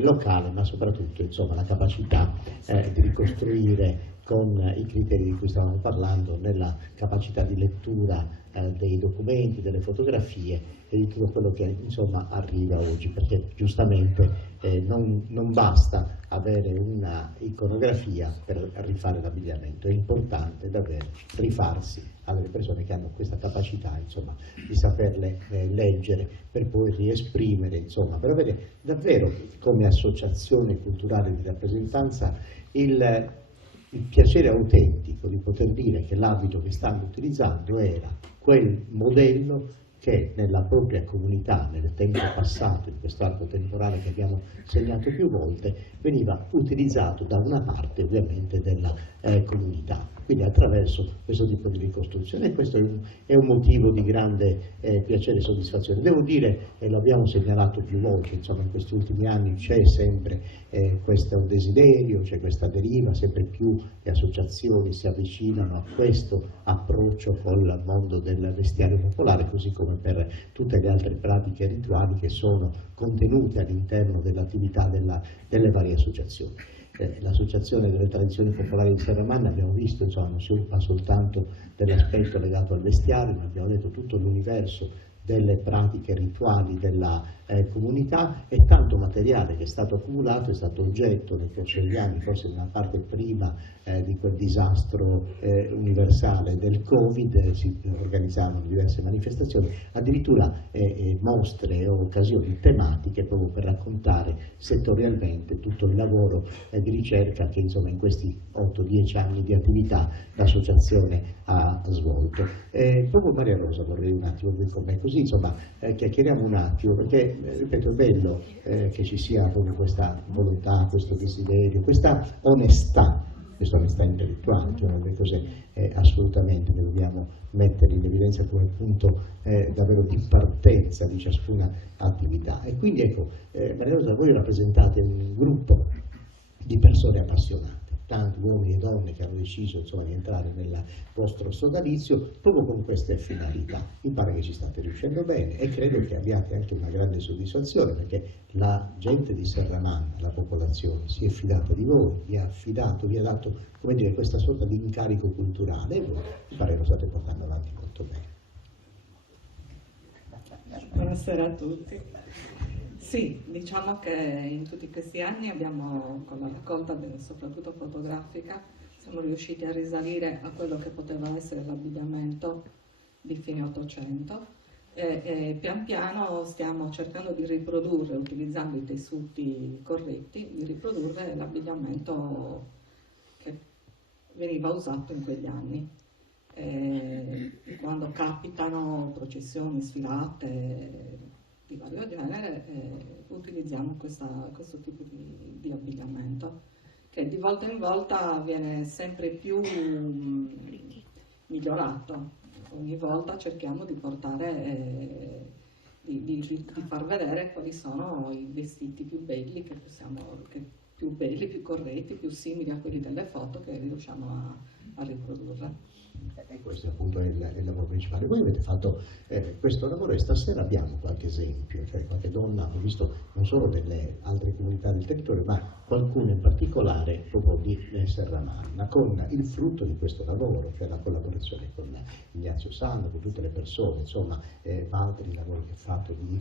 locale, ma soprattutto insomma, la capacità di ricostruire con i criteri di cui stavamo parlando, nella capacità di lettura dei documenti, delle fotografie e di tutto quello che insomma arriva oggi, perché giustamente non basta avere una iconografia per rifare l'abbigliamento, è importante davvero rifarsi alle persone che hanno questa capacità insomma, di saperle leggere per poi riesprimere, insomma, per avere davvero come associazione culturale di rappresentanza il piacere autentico di poter dire che l'abito che stanno utilizzando era quel modello che nella propria comunità, nel tempo passato, in questo arco temporale che abbiamo segnato più volte, veniva utilizzato da una parte ovviamente della comunità, quindi attraverso questo tipo di ricostruzione, e questo è un motivo di grande piacere e soddisfazione. Devo dire, e lo abbiamo segnalato più volte, insomma in questi ultimi anni c'è sempre questo desiderio, c'è questa deriva, sempre più le associazioni si avvicinano a questo approccio col mondo del vestiario popolare, così come per tutte le altre pratiche rituali che sono contenute all'interno dell'attività delle varie associazioni. L'associazione delle tradizioni popolari di Serramanna, abbiamo visto, insomma, non si occupa soltanto dell'aspetto legato al vestiario, ma abbiamo detto tutto l'universo delle pratiche rituali della comunità, e tanto materiale che è stato accumulato è stato oggetto nel corso degli anni, forse nella parte prima di quel disastro universale del Covid, si organizzarono diverse manifestazioni, addirittura mostre o occasioni tematiche proprio per raccontare settorialmente tutto il lavoro di ricerca che insomma in questi 8-10 anni di attività l'associazione ha svolto. Proprio Maria Rosa vorrei un attimo qui con me, così insomma chiacchieriamo un attimo, perché ripeto è bello che ci sia proprio questa volontà, questo desiderio, questa onestà intellettuale, cioè delle cose assolutamente che dobbiamo mettere in evidenza come punto davvero di partenza di ciascuna attività. E quindi ecco, Maria Rosa, voi rappresentate un gruppo di persone appassionate, tanti uomini e donne che hanno deciso insomma, di entrare nel vostro sodalizio proprio con queste finalità. Mi pare che ci state riuscendo bene e credo che abbiate anche una grande soddisfazione, perché la gente di Serramanna, la popolazione, si è fidata di voi, vi ha dato come dire, questa sorta di incarico culturale, e voi mi pare che lo state portando avanti molto bene. Buonasera a tutti. Sì, diciamo che in tutti questi anni abbiamo, con la raccolta soprattutto fotografica, siamo riusciti a risalire a quello che poteva essere l'abbigliamento di fine Ottocento e pian piano stiamo cercando di riprodurre, utilizzando i tessuti corretti, di riprodurre l'abbigliamento che veniva usato in quegli anni. Quando capitano processioni, sfilate di vario genere, utilizziamo questo tipo di abbigliamento, che di volta in volta viene sempre più migliorato. Ogni volta cerchiamo di portare, di far vedere quali sono i vestiti più belli più belli, più corretti, più simili a quelli delle foto che riusciamo a riprodurre. E questo appunto è il lavoro principale. Voi avete fatto questo lavoro e stasera abbiamo qualche esempio, cioè qualche donna, ho visto non solo delle altre comunità del territorio, ma qualcuno in particolare proprio di Serramanna, con il frutto di questo lavoro, cioè la collaborazione con Ignazio Sando, con tutte le persone, insomma, Valtteri, il lavoro che ha fatto di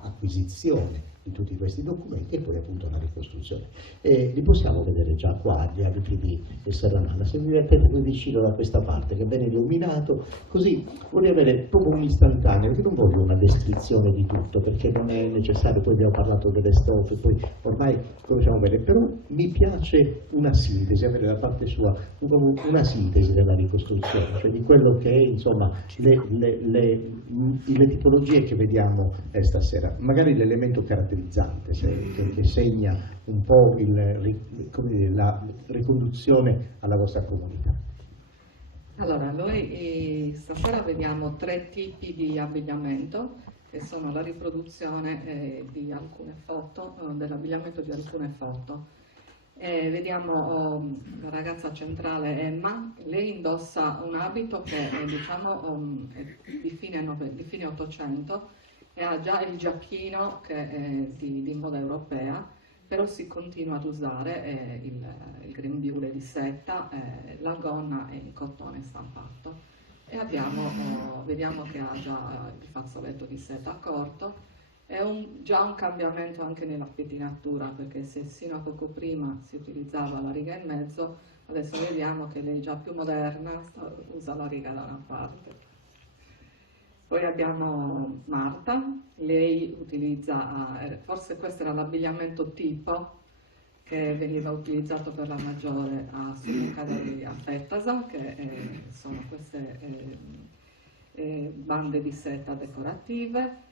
acquisizione di tutti questi documenti e poi appunto la ricostruzione. Li possiamo vedere già qua, gli abiti di Serramanna. Se vi mettete qui vicino da questa parte, che è ben illuminato, così vorrei avere proprio un istantaneo, perché non voglio una descrizione di tutto, perché non è necessario, poi abbiamo parlato delle stoffe, poi ormai conosciamo bene, però mi piace una sintesi, avere da parte sua una sintesi della ricostruzione, cioè di quello che è, insomma, le tipologie che vediamo stasera, magari l'elemento caratterizzante che segna un po' la riconduzione alla vostra comunità. Allora, noi stasera vediamo 3 tipi di abbigliamento, che sono la riproduzione di alcune foto, dell'abbigliamento di alcune foto. Vediamo la ragazza centrale Emma, lei indossa un abito che è, diciamo, è di fine 800, e ha già il giacchino che è di moda europea, però si continua ad usare il grembiule di seta, la gonna è in cotone stampato. E vediamo che ha già il fazzoletto di seta corto. È già un cambiamento anche nella pettinatura, perché se sino a poco prima si utilizzava la riga in mezzo, adesso vediamo che lei è già più moderna, usa la riga da una parte. Poi abbiamo Marta, lei utilizza, forse questo era l'abbigliamento tipo che veniva utilizzato per la maggiore a Sucadari a Fettasa, che sono queste bande di seta decorative.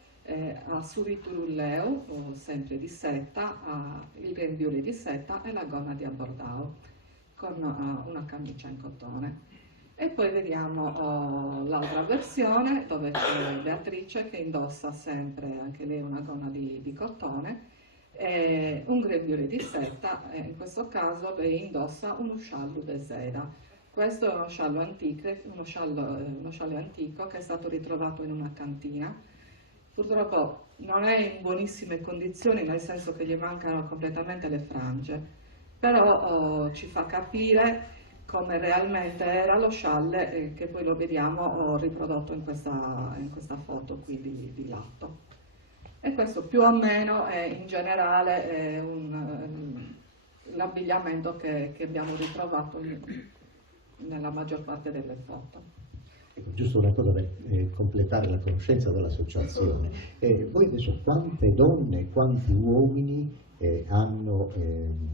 A Suriturulleo, sempre di seta, il grembiule di seta e la gonna di abbordao con una camicia in cotone. E poi vediamo l'altra versione dove c'è Beatrice che indossa sempre anche lei una gonna di cotone, un grembiule di seta, in questo caso lei indossa uno sciallo de seda. Questo è uno sciallo antico che è stato ritrovato in una cantina. Purtroppo non è in buonissime condizioni, nel senso che gli mancano completamente le frange, però ci fa capire come realmente era lo scialle, che poi lo vediamo riprodotto in questa foto qui di lato. E questo più o meno è in generale è l'abbigliamento che abbiamo ritrovato nella maggior parte delle foto. Giusto una cosa per completare la conoscenza dell'associazione. Voi adesso quante donne, quanti uomini hanno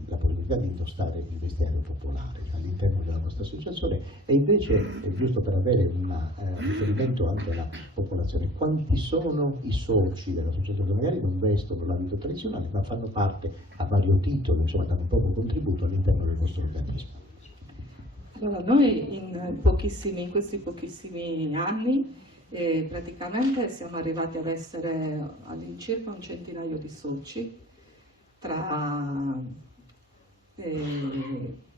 la possibilità di indossare il vestiario popolare all'interno della vostra associazione? E invece, giusto per avere un riferimento anche alla popolazione, quanti sono i soci dell'associazione che magari non vestono l'abito tradizionale ma fanno parte a vario titolo, insomma danno un proprio contributo all'interno del vostro organismo? Allora, noi in questi pochissimi anni praticamente siamo arrivati ad essere all'incirca un centinaio di soci, tra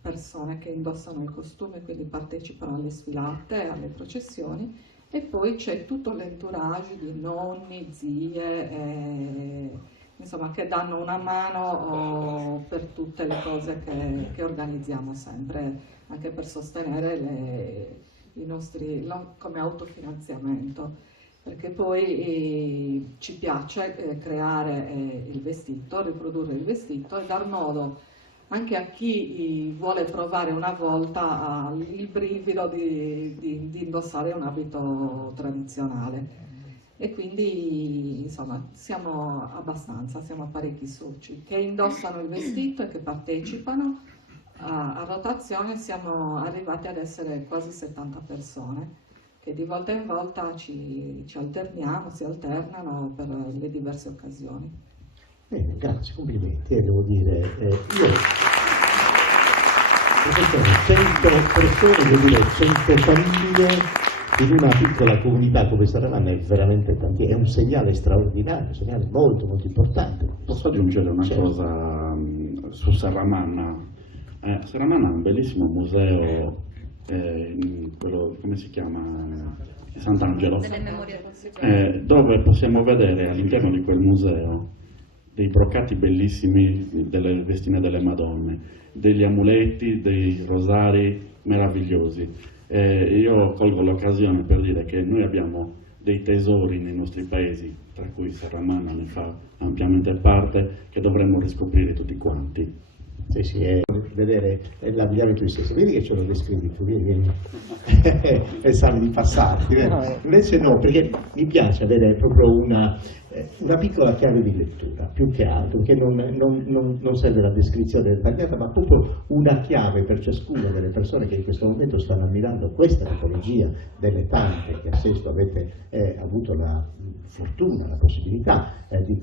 persone che indossano il costume, quindi partecipano alle sfilate, alle processioni, e poi c'è tutto l'entourage di nonni, zie, insomma, che danno una mano per tutte le cose che organizziamo sempre, anche per sostenere i nostri, come autofinanziamento, perché poi ci piace creare il vestito, riprodurre il vestito e dar modo anche a chi vuole provare una volta il brivido di indossare un abito tradizionale. E quindi insomma siamo parecchi soci che indossano il vestito e che partecipano. A rotazione siamo arrivati ad essere quasi 70 persone che di volta in volta si alternano per le diverse occasioni. Bene, grazie, complimenti. Devo dire, io 100 persone, devo dire 100 famiglie in una piccola comunità come Serramanna è veramente tanti, è un segnale straordinario, un segnale molto molto importante. Posso aggiungere una cosa su Serramanna? Serramanna ha un bellissimo museo, quello, come si chiama? Sant'Angelo, dove possiamo vedere all'interno di quel museo dei broccati bellissimi delle vestine delle Madonne, degli amuletti, dei rosari meravigliosi. Io colgo l'occasione per dire che noi abbiamo dei tesori nei nostri paesi, tra cui Serramanna ne fa ampiamente parte, che dovremmo riscoprire tutti quanti. Sì, sì, vedere l'abbigliamento di stesso, vedi che ce lo descrivi tu, vieni, pensavo di passarti, invece no, perché mi piace avere proprio una piccola chiave di lettura, più che altro, che non serve la descrizione dettagliata, ma proprio una chiave per ciascuna delle persone che in questo momento stanno ammirando questa tipologia delle tante che a Sesto avete avuto la fortuna, la possibilità di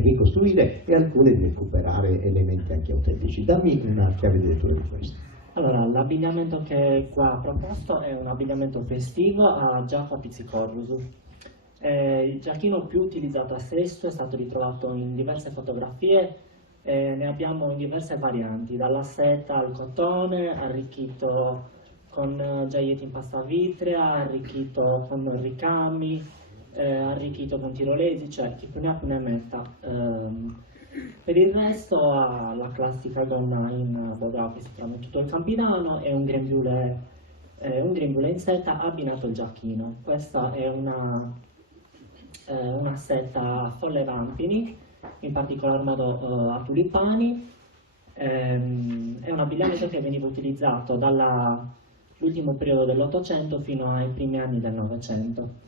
ricostruire e alcune di recuperare elementi anche autentici. Dammi una chiave di lettura di questo. Allora, l'abbigliamento che è qua proposto è un abbigliamento festivo a giacca pizzicorrus. Il giacchino più utilizzato a Sesto è stato ritrovato in diverse fotografie, ne abbiamo in diverse varianti, dalla seta al cotone, arricchito con giaietti in pasta vitrea, arricchito con ricami, arricchito con tirolesi, cioè chi più ne ha più ne metta. Per il resto ha la classica gomma in voga che si trova in tutto il Campidano e un grembiule in seta abbinato al giacchino. Questa è una seta a folle rampini, in particolar modo a tulipani. È un abbigliamento che veniva utilizzato dall'ultimo periodo dell'Ottocento fino ai primi anni del Novecento.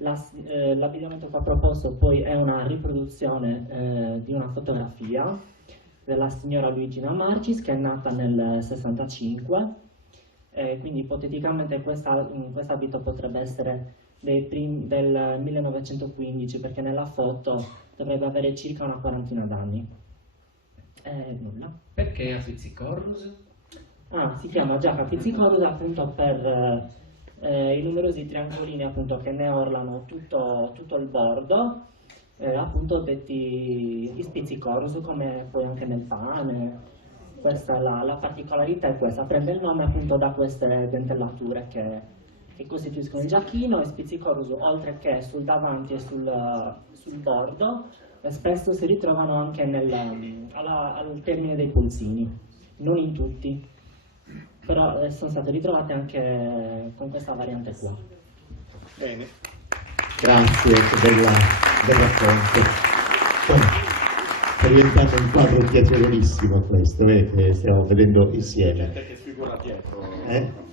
L'abbigliamento che ho proposto poi è una riproduzione di una fotografia della signora Luigina Marcis, che è nata nel 65, quindi ipoteticamente questo abito potrebbe essere del 1915, perché nella foto dovrebbe avere circa una quarantina d'anni. Nulla. Perché a Pizzicorrus? Si chiama giacca Pizzicorrus appunto per i numerosi triangolini appunto che ne orlano tutto il bordo, appunto detti gli Pizzicorrus, come poi anche nel pane. Questa è la particolarità, è questa, prende il nome appunto da queste dentellature che costituiscono il giacchino. E Pizzicorrus, oltre che sul davanti e sul bordo, spesso si ritrovano anche al termine dei polsini, non in tutti, però sono state ritrovate anche con questa variante qua. Bene, grazie del racconto. Sta diventando un quadro piacevolissimo questo, che stiamo vedendo insieme. Che sfigura dietro.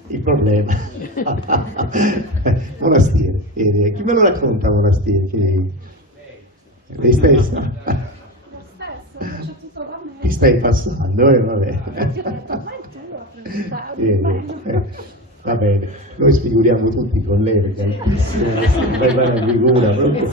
Il problema. Monastir, chi me lo racconta Monastir? Lei stessa? Lo stesso, faccio tutto da me. Ti stai passando, vabbè. Va bene, noi sfiguriamo tutti con lei perché è una bella figura proprio.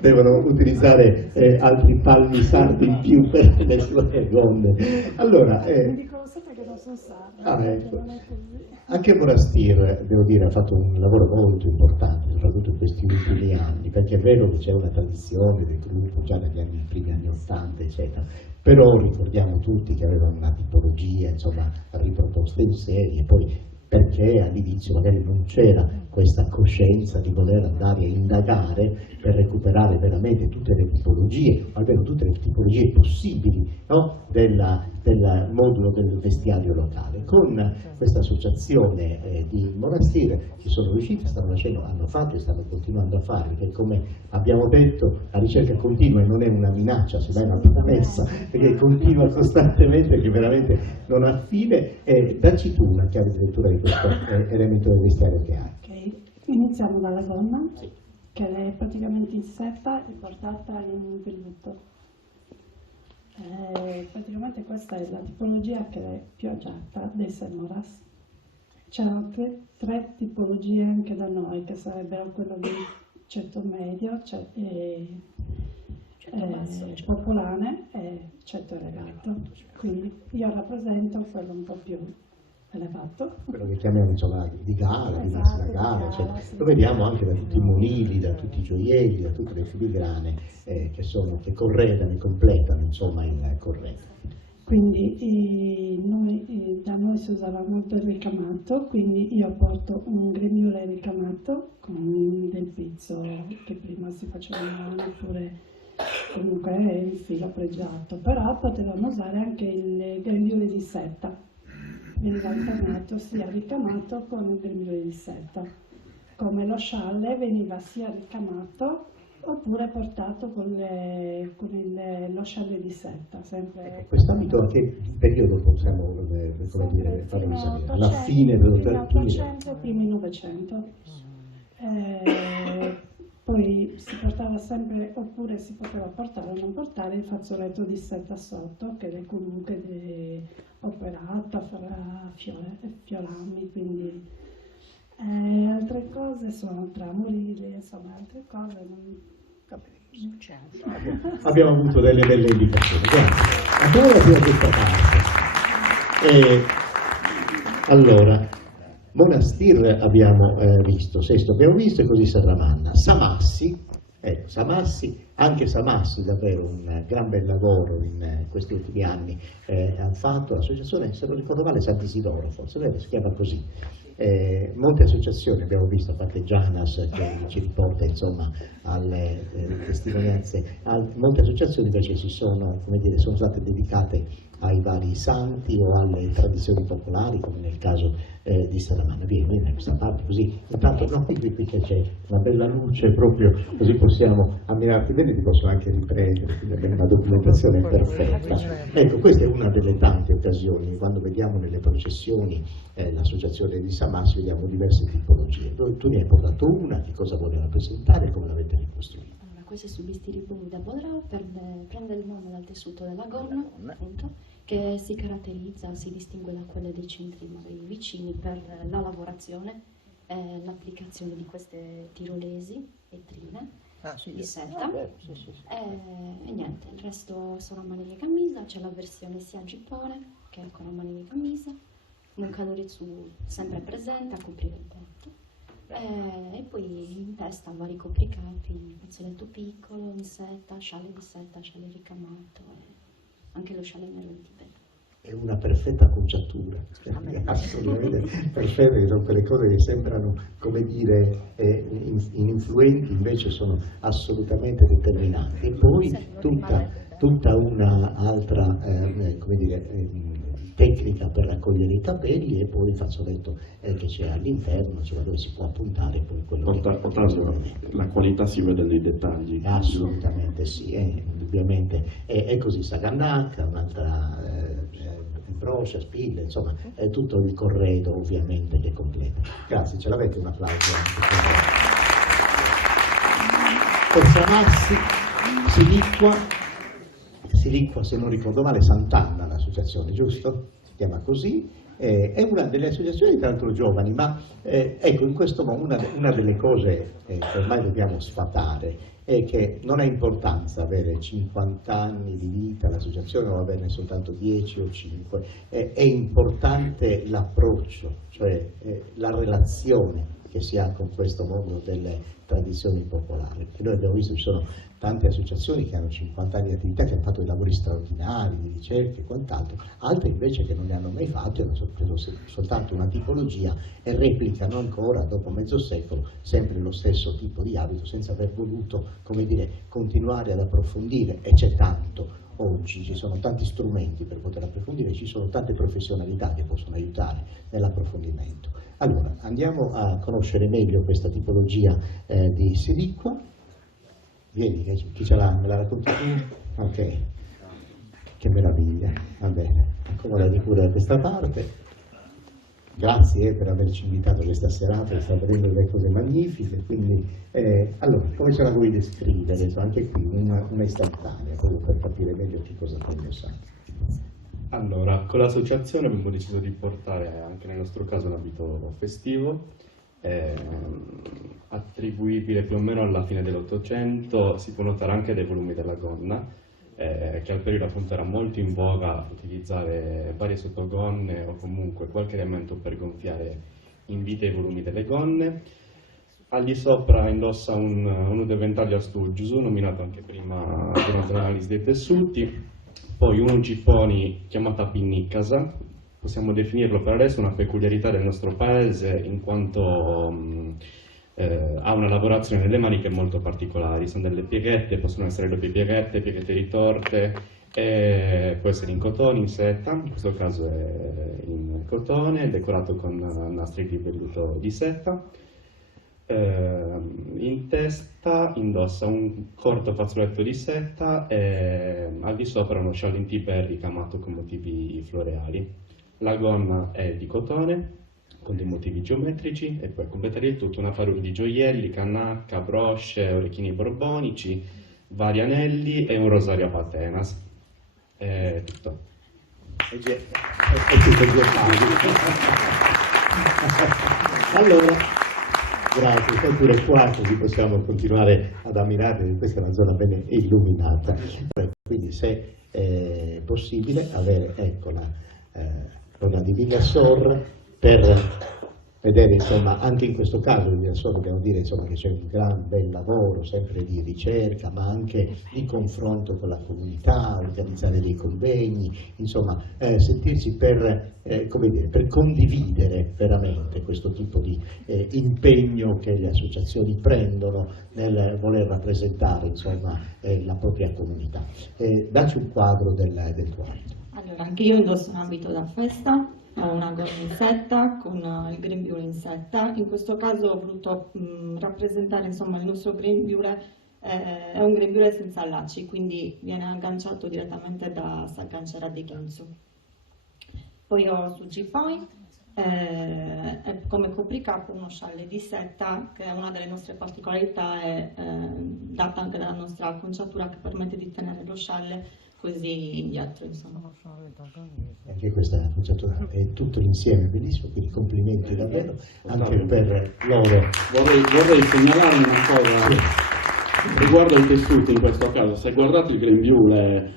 Devono utilizzare altri palmi sardi in più per le sue gonne. Allora, Mi dicono sempre che non sono sarda, ecco. non è così. Anche Monastir, devo dire, ha fatto un lavoro molto importante, soprattutto in questi ultimi anni, perché è vero che c'è una tradizione del gruppo già dagli primi anni '80, eccetera, però ricordiamo tutti che aveva una tipologia, insomma, riproposta in serie, poi perché all'inizio magari non c'era questa coscienza di voler andare a indagare per recuperare veramente tutte le tipologie, almeno tutte le tipologie possibili, no? del modulo del vestiario locale. Con questa associazione di Monastir ci sono riusciti, hanno fatto e stanno continuando a fare, perché come abbiamo detto la ricerca continua e non è una minaccia, semmai una promessa, perché continua costantemente, che veramente non ha fine. Dacci tu una chiave di lettura di questo elemento del vestiario che hai. Ok, iniziamo dalla gonna, che è praticamente in seta e portata in velluto. Praticamente questa è la tipologia che è più adatta dei Selmoras. C'erano tre tipologie anche da noi, che sarebbero quello di ceto medio, popolare e ceto elevato. Quindi io rappresento quello un po' più elevato. Quello che chiamiamo insomma di gala, di Esatto, massima gala, di gala, sì. lo vediamo anche da tutti i monili, da tutti i gioielli, da tutte le filigrane che corredano e completano insomma il corredo. Quindi da noi si usava molto il ricamato, quindi io porto un grembiule ricamato con del pizzo che prima si faceva in mano, oppure comunque il filo pregiato, però potevamo usare anche il grembiule di seta, veniva alternato sia ricamato con il grembiule di seta, come lo scialle veniva sia ricamato oppure portato con lo scialle di seta, sempre. Quest'ambito a che periodo possiamo farlo risalire? Alla fine dell'800, primi 900. Poi si portava sempre, oppure si poteva portare o non portare il fazzoletto di seta sotto, che è comunque operata fra fiorami, quindi altre cose sono tramorili, insomma altre cose non abbiamo avuto delle belle indicazioni. Grazie. Andiamo alla prima questa parte. Allora, Monastir abbiamo visto, Sesto abbiamo visto e così Serramanna. Samassi, anche Samassi davvero un gran bel lavoro in questi ultimi anni hanno fatto, l'associazione, se non ricordo male, Sant'Isidoro, forse vero, si chiama così. Molte associazioni, abbiamo visto, a parte Gianas che ci riporta insomma alle testimonianze, molte associazioni invece sono state dedicate ai vari santi o alle tradizioni popolari, come nel caso di Saramanna. Vieni da questa parte, così intanto no, qui c'è una bella luce proprio, così possiamo ammirarti bene, ti posso anche riprendere, quindi abbiamo una documentazione perfetta. Ecco, questa è una delle tante occasioni, quando vediamo nelle processioni l'associazione di San Massimo, vediamo diverse tipologie. Tu ne hai portato una, che cosa vuole rappresentare e come l'avete ricostruita? Questi sono visti riboni da Bodrao, prende il nome dal tessuto della gonna, appunto, che si caratterizza, si distingue da quelle dei centri magari vicini per la lavorazione e l'applicazione di queste tirolesi e trine di seta. E niente, il resto sono a maniche e camicia, c'è la versione sia gippone che con la maniche e camicia, un cadorizzu sempre presente a coprire il petto. E poi in testa vari copricapi, fazzoletto piccolo, in seta, scialle di seta, scialle ricamato e anche lo scialle nero in Tibet. È una perfetta acconciatura, assolutamente perfetta, che sono quelle cose che sembrano, come dire, influenti, invece sono assolutamente determinanti. E poi tutta una altra, come dire, tecnica per raccogliere i capelli, e poi il fazzoletto che c'è all'interno, insomma, dove si può appuntare poi quello la qualità si vede nei dettagli. Assolutamente sì, indubbiamente. È così Sagannacca, un'altra broccia, spille, insomma, è tutto il corredo ovviamente che completa. Grazie, ce l'avete un applauso anche per Sanassi, Silicua, se non ricordo male, Sant'Anna l'associazione, giusto? Si chiama così. È una delle associazioni tra l'altro giovani, ma ecco, in questo modo una delle cose che ormai dobbiamo sfatare è che non ha importanza avere 50 anni di vita l'associazione o averne soltanto 10 o 5, è importante l'approccio, cioè la relazione che si ha con questo mondo delle tradizioni popolari. E noi abbiamo visto che ci sono tante associazioni che hanno 50 anni di attività, che hanno fatto dei lavori straordinari, di ricerche e quant'altro, altre invece che non ne hanno mai fatto, hanno preso soltanto una tipologia e replicano ancora, dopo mezzo secolo, sempre lo stesso tipo di abito, senza aver voluto, come dire, continuare ad approfondire. E c'è tanto. Oggi ci sono tanti strumenti per poter approfondire, ci sono tante professionalità che possono aiutare nell'approfondimento. Allora, andiamo a conoscere meglio questa tipologia di Silicua. Vieni, chi ce l'ha? Me la racconti tu? Ok, che meraviglia, va bene, accomodati pure da questa parte. Grazie per averci invitato questa serata, state vedendo delle cose magnifiche, quindi allora, come ce la vuoi descrivere? Anche qui una istantanea, proprio per capire meglio che cosa stai pensando. Allora, con l'associazione abbiamo deciso di portare anche nel nostro caso un abito festivo, attribuibile più o meno alla fine dell'Ottocento. Si può notare anche dai volumi della gonna, che al periodo appunto era molto in voga utilizzare varie sottogonne o comunque qualche elemento per gonfiare in vita i volumi delle gonne. Al di sopra indossa uno dei ventaglio a stuggiuso, nominato anche prima durante l'analisi dei tessuti, poi uno gipponi chiamata pinnicasa. Possiamo definirlo per adesso una peculiarità del nostro paese, in quanto ha una lavorazione nelle maniche molto particolari. Sono delle pieghette, possono essere doppie pieghette, pieghette ritorte, può essere in cotone, in seta, in questo caso è in cotone, decorato con nastri di velluto di seta. In testa indossa un corto fazzoletto di seta e al di sopra uno scialle in Tibet ricamato con motivi floreali. La gonna è di cotone con dei motivi geometrici, e poi a completare il tutto una parure di gioielli, canacca, brosce, orecchini borbonici, vari anelli e un rosario a patenas. È tutto. È tutto allora, grazie, stai pure qua così possiamo continuare ad ammirare, questa è una zona bene illuminata. Quindi se è possibile avere, ecco, la Divina Sor per vedere insomma anche in questo caso dobbiamo dire insomma che c'è un gran bel lavoro sempre di ricerca ma anche di confronto con la comunità, organizzare dei convegni, insomma sentirsi come dire, per condividere veramente questo tipo di impegno che le associazioni prendono nel voler rappresentare insomma la propria comunità. Dacci un quadro del tuo abito. Allora, anche io indosso un abito da festa, ho una gonna in setta con il grembiule in setta. In questo caso ho voluto rappresentare insomma il nostro grembiule, è un grembiule senza lacci, quindi viene agganciato direttamente da Sagganciera di Chinzo. Poi ho su G-Point come copricapo uno scialle di setta, che è una delle nostre particolarità, è data anche dalla nostra acconciatura che permette di tenere lo scialle così indietro, insomma. Anche questa acconciatura è tutto insieme bellissimo, quindi complimenti davvero anche per loro. Vorrei segnalare una cosa riguardo ai tessuti in questo caso. Se guardate il grembiule,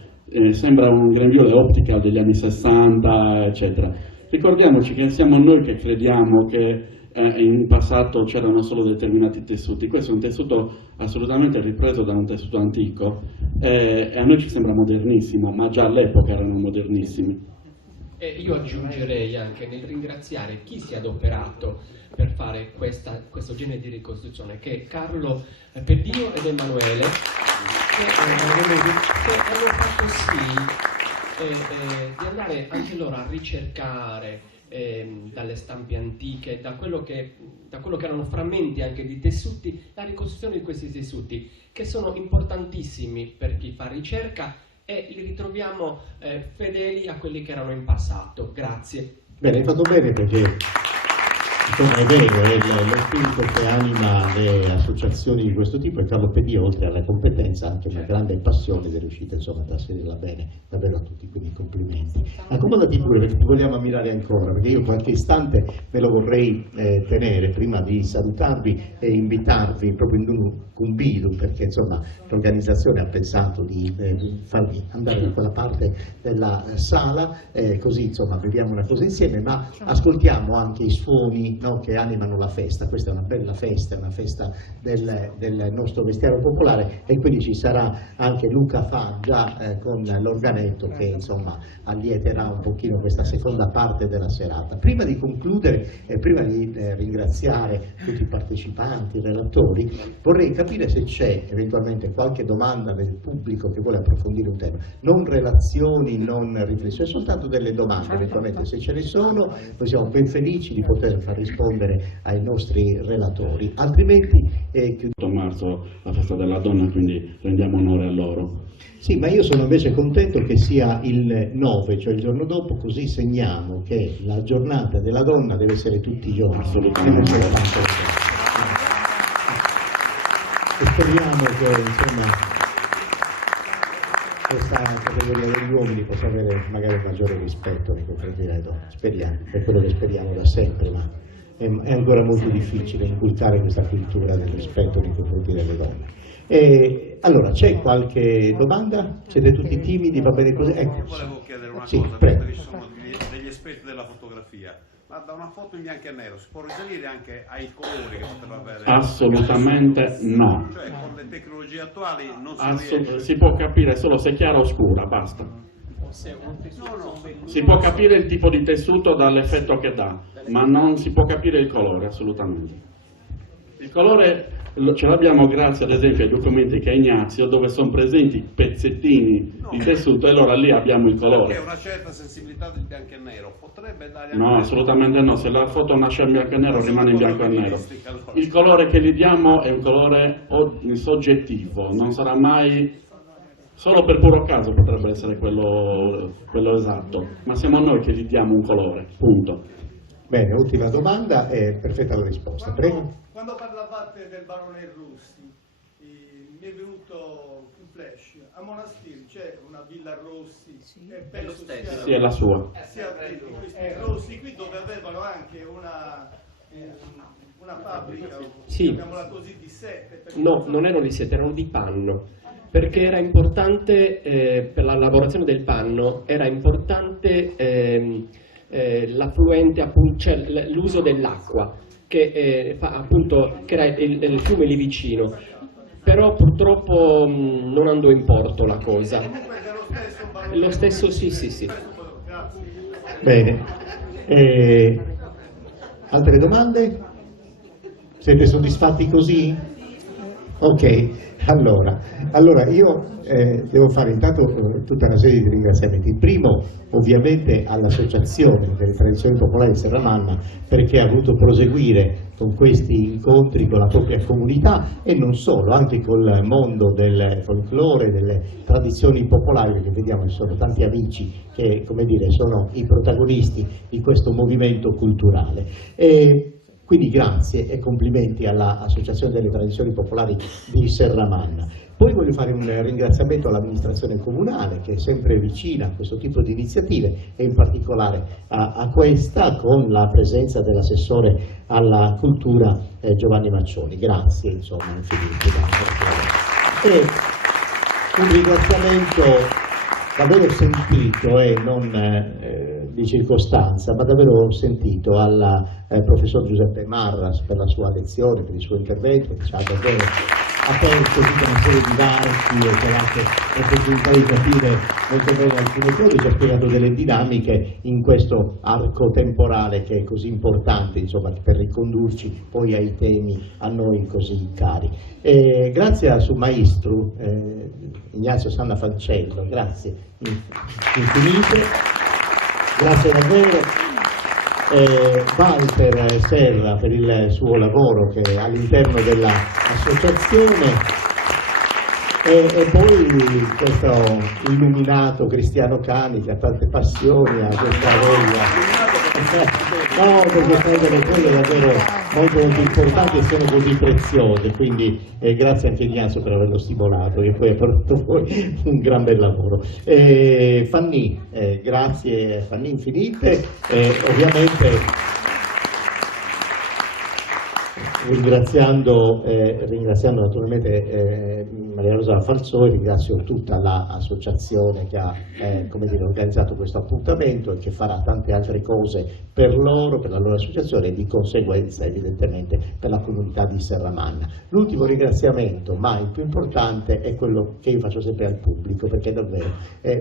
sembra un grembiule optical degli anni 60, eccetera. Ricordiamoci che siamo noi che crediamo che in passato c'erano solo determinati tessuti. Questo è un tessuto assolutamente ripreso da un tessuto antico e a noi ci sembra modernissimo, ma già all'epoca erano modernissimi. Io aggiungerei anche nel ringraziare chi si è adoperato per fare questo genere di ricostruzione, che è Carlo Peddio ed Emanuele, che hanno fatto sì di andare anche loro a ricercare dalle stampe antiche, da quello che erano frammenti anche di tessuti, la ricostruzione di questi tessuti, che sono importantissimi per chi fa ricerca e li ritroviamo fedeli a quelli che erano in passato. Grazie. Bene, hai fatto bene perché insomma, è vero, è lo spirito che anima le associazioni di questo tipo e Carlo Peddio, oltre alla competenza, ha anche una grande passione ed è riuscito insomma a trasferirla bene davvero a tutti, quindi complimenti. Accomodati pure perché ti vogliamo ammirare ancora, perché io qualche istante me lo vorrei tenere prima di salutarvi e invitarvi proprio in un convido, perché insomma l'organizzazione ha pensato di farvi andare da quella parte della sala, così insomma beviamo una cosa insieme, ma ascoltiamo anche i suoni, no, che animano la festa. Questa è una bella festa, è una festa del nostro vestiario popolare e quindi ci sarà anche Luca Faggia con l'organetto che insomma allieterà un pochino questa seconda parte della serata. Prima di concludere e prima di ringraziare tutti i partecipanti, i relatori, vorrei capire se c'è eventualmente qualche domanda del pubblico che vuole approfondire un tema, non relazioni, non riflessioni, soltanto delle domande eventualmente, se ce ne sono noi siamo ben felici di poter far rispondere ai nostri relatori, altrimenti chiudiamo marzo la festa della donna, quindi rendiamo onore a loro. Sì, ma io sono invece contento che sia il 9, cioè il giorno dopo, così segniamo che la giornata della donna deve essere tutti i giorni. Assolutamente. E speriamo che insomma questa categoria degli uomini possa avere magari un maggiore rispetto nei confronti delle donne. Speriamo, è quello che speriamo da sempre, ma è ancora molto difficile inculcare questa cultura del rispetto nei confronti delle donne. Allora, c'è qualche domanda? Siete tutti timidi? Va bene così? Ecco. Volevo chiedere una sì, cosa, prego. visto che ci sono degli esperti della fotografia, ma da una foto in bianco e nero si può risalire anche ai colori che poteva avere? Assolutamente no. Cioè con le tecnologie attuali non si riesce? Si può capire solo se è chiara o scura, basta. Si può capire il tipo di tessuto dall'effetto che dà, ma non si può capire il colore, assolutamente. Il colore ce l'abbiamo grazie ad esempio ai documenti che ha Ignazio, dove sono presenti pezzettini di tessuto e allora lì abbiamo il colore. Perché una certa sensibilità del bianco e nero potrebbe dare anche... No, assolutamente no, se la foto nasce in bianco e nero rimane in bianco e nero. Il colore che gli diamo è un colore soggettivo, non sarà mai... Solo per puro caso potrebbe essere quello esatto, ma siamo noi che gli diamo un colore, punto. Bene, ultima domanda e perfetta la risposta. Prego. Quando parlavate del barone Rossi, mi è venuto un flash. A Monastir c'è una villa Rossi, e penso sia, Sì, è la sua. Sia questi Rossi qui dove avevano anche una fabbrica, sì. Chiamiamola così, di sete. No, non erano di sete, erano di panno. Perché era importante, per la lavorazione del panno, era importante l'affluente, appunto, cioè l'uso dell'acqua che fa appunto che era il fiume lì vicino, però purtroppo non andò in porto la cosa. Lo stesso sì. Bene, altre domande? Siete soddisfatti così? Ok, allora io devo fare intanto tutta una serie di ringraziamenti. Il primo ovviamente all'Associazione delle Tradizioni Popolari di Serramanna, perché ha voluto proseguire con questi incontri con la propria comunità e non solo, anche col mondo del folklore, delle tradizioni popolari, perché vediamo che sono tanti amici che, come dire, sono i protagonisti di questo movimento culturale. Quindi grazie e complimenti all'Associazione delle Tradizioni Popolari di Serramanna. Poi voglio fare un ringraziamento all'amministrazione comunale che è sempre vicina a questo tipo di iniziative e in particolare a questa con la presenza dell'assessore alla cultura Giovanni Maccioni. Grazie, insomma, infinito. E un ringraziamento davvero sentito e non di circostanza, ma davvero sentito al professor Giuseppe Marras per la sua lezione, per il suo intervento, che ci ha davvero aperto tutta una serie di varchi e ci ha dato l'opportunità di capire molto bene alcune cose, ci ha spiegato delle dinamiche in questo arco temporale che è così importante, insomma, per ricondurci poi ai temi a noi così cari. Grazie al suo maestro Ignazio Sanna Fancello, grazie infinite, grazie davvero. Walter Serra per il suo lavoro che è all'interno dell'associazione e poi questo illuminato Cristiano Cani che ha tante passioni, ha questa voglia, no, perché sono delle cose davvero molto importanti e sono così preziose, quindi grazie anche Ignazio per averlo stimolato e poi ha portato fuori un gran bel lavoro. Fanny, grazie Fanny infinite, ovviamente ringraziando naturalmente Maria Rosa Falzoi, ringrazio tutta l'associazione che ha organizzato questo appuntamento e che farà tante altre cose per loro, per la loro associazione e di conseguenza evidentemente per la comunità di Serramanna. L'ultimo ringraziamento, ma il più importante, è quello che io faccio sempre al pubblico, perché davvero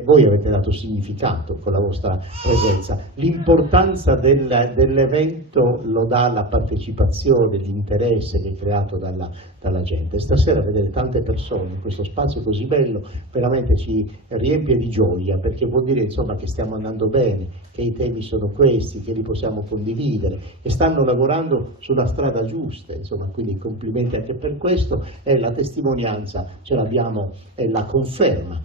voi avete dato significato con la vostra presenza. L'importanza dell'evento lo dà la partecipazione, l'interesse che è creato dalla gente. Stasera vedere tante persone in questo spazio così bello veramente ci riempie di gioia, perché vuol dire insomma che stiamo andando bene, che i temi sono questi, che li possiamo condividere e stanno lavorando sulla strada giusta, insomma, quindi complimenti anche per questo e la testimonianza ce l'abbiamo e la conferma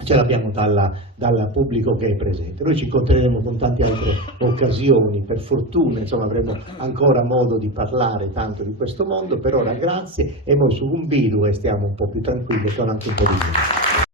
ce l'abbiamo dal pubblico che è presente. Noi ci incontreremo con tante altre occasioni, per fortuna, insomma avremo ancora modo di parlare tanto di questo mondo. Per ora grazie e noi su un video stiamo un po' più tranquilli con anche un po' di tempo.